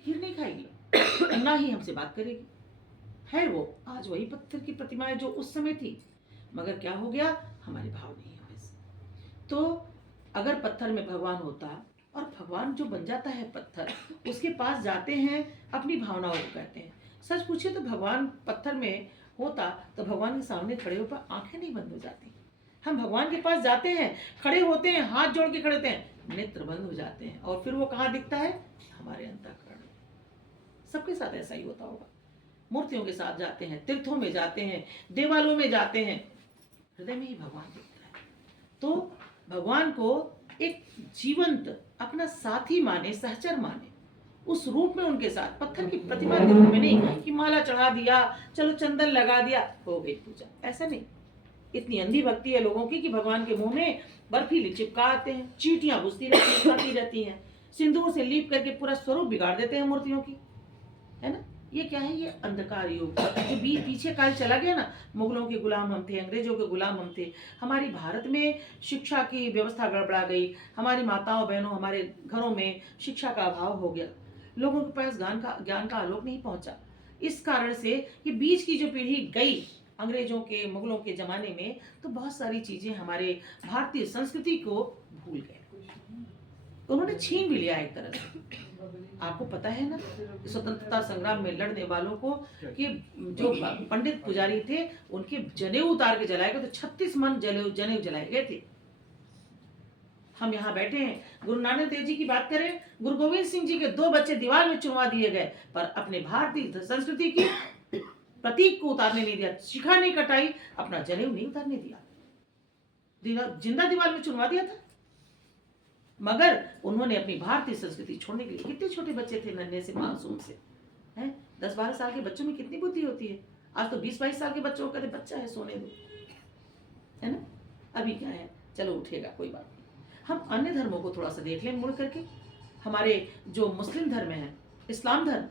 खीर नहीं खाएगी, ना ही हमसे बात करेगी। है वो आज वही पत्थर की प्रतिमाएं जो उस समय थी, मगर क्या हो गया, हमारे भाव नहीं है वैसे। तो अगर पत्थर में भगवान होता और भगवान जो बन जाता है पत्थर, उसके पास जाते हैं, अपनी भावनाओं को कहते हैं। सच पूछिए तो भगवान पत्थर में होता तो भगवान के सामने खड़े होकर आंखें नहीं बंद हो जाती। हम भगवान के पास जाते हैं, खड़े होते हैं, हाथ जोड़ के खड़े होते हैं, नेत्र बंद हो जाते हैं, और फिर वो कहाँ दिखता है, हमारे अंतःकरण। सबके साथ ऐसा ही होता होगा। मूर्तियों के साथ जाते हैं, तीर्थों में जाते हैं, देवालयों में जाते हैं, हृदय में ही भगवान दिखता है। तो भगवान को एक जीवंत अपना साथी माने, सहचर माने, उस रूप में उनके साथ, पत्थर की प्रतिमा के रूप में नहीं कि माला चढ़ा दिया, चलो चंदन लगा दिया, हो गई पूजा, ऐसा नहीं। इतनी अंधी भक्ति है लोगों की कि भगवान के मुंह में बर्फीली चिपकाते हैं, चींटियां घुसती रहती हैं, सिंदूर से लीप करके पूरा स्वरूप बिगाड़ देते हैं मूर्तियों की, है ना। ये क्या है, ये अंधकार युग जो पीछे काल चला गया ना, मुगलों के गुलाम हम थे, अंग्रेजों के गुलाम हम थे, हमारी भारत में शिक्षा की व्यवस्था गड़बड़ा गई, हमारी माताओं बहनों, हमारे घरों में शिक्षा का अभाव हो गया, लोगों के पास ज्ञान का आलोक नहीं पहुंचा। इस कारण से ये बीच की जो पीढ़ी गई अंग्रेजों के मुगलों के जमाने में, तो बहुत सारी चीजें हमारे भारतीय संस्कृति को भूल गए, उन्होंने छीन भी लिया एक तरह से। आपको पता है ना स्वतंत्रता संग्राम में लड़ने वालों को कि जो पंडित पुजारी थे उनके जनेऊ उतार के जलाए गए, तो 36 मन जनेऊ जलाए गए थे। हम यहाँ बैठे हैं, गुरु नानक देव जी की बात करें, गुरु गोविंद सिंह जी के 2 बच्चे दीवार में चुनवा दिए गए, पर अपने भारतीय संस्कृति की प्रतीक को उतारने नहीं दिया, शिखा नहीं कटाई, अपना जनेऊ नहीं उतारने दिया, जिंदा दीवार में चुनवा दिया था। मगर उन्होंने अपनी भारतीय संस्कृति छोड़ने के लिए, कितने छोटे बच्चे थे, नन्हे से मासूम से, हैं 10-12 साल के बच्चों में कितनी बुद्धि होती है। आज तो 20-22 साल के बच्चों को कहते बच्चा है, सोने दो, है ना। अभी क्या है, चलो उठेगा, कोई बात नहीं। हम अन्य धर्मों को थोड़ा सा देख लें मुड़ करके। हमारे जो मुस्लिम धर्म है, इस्लाम धर्म,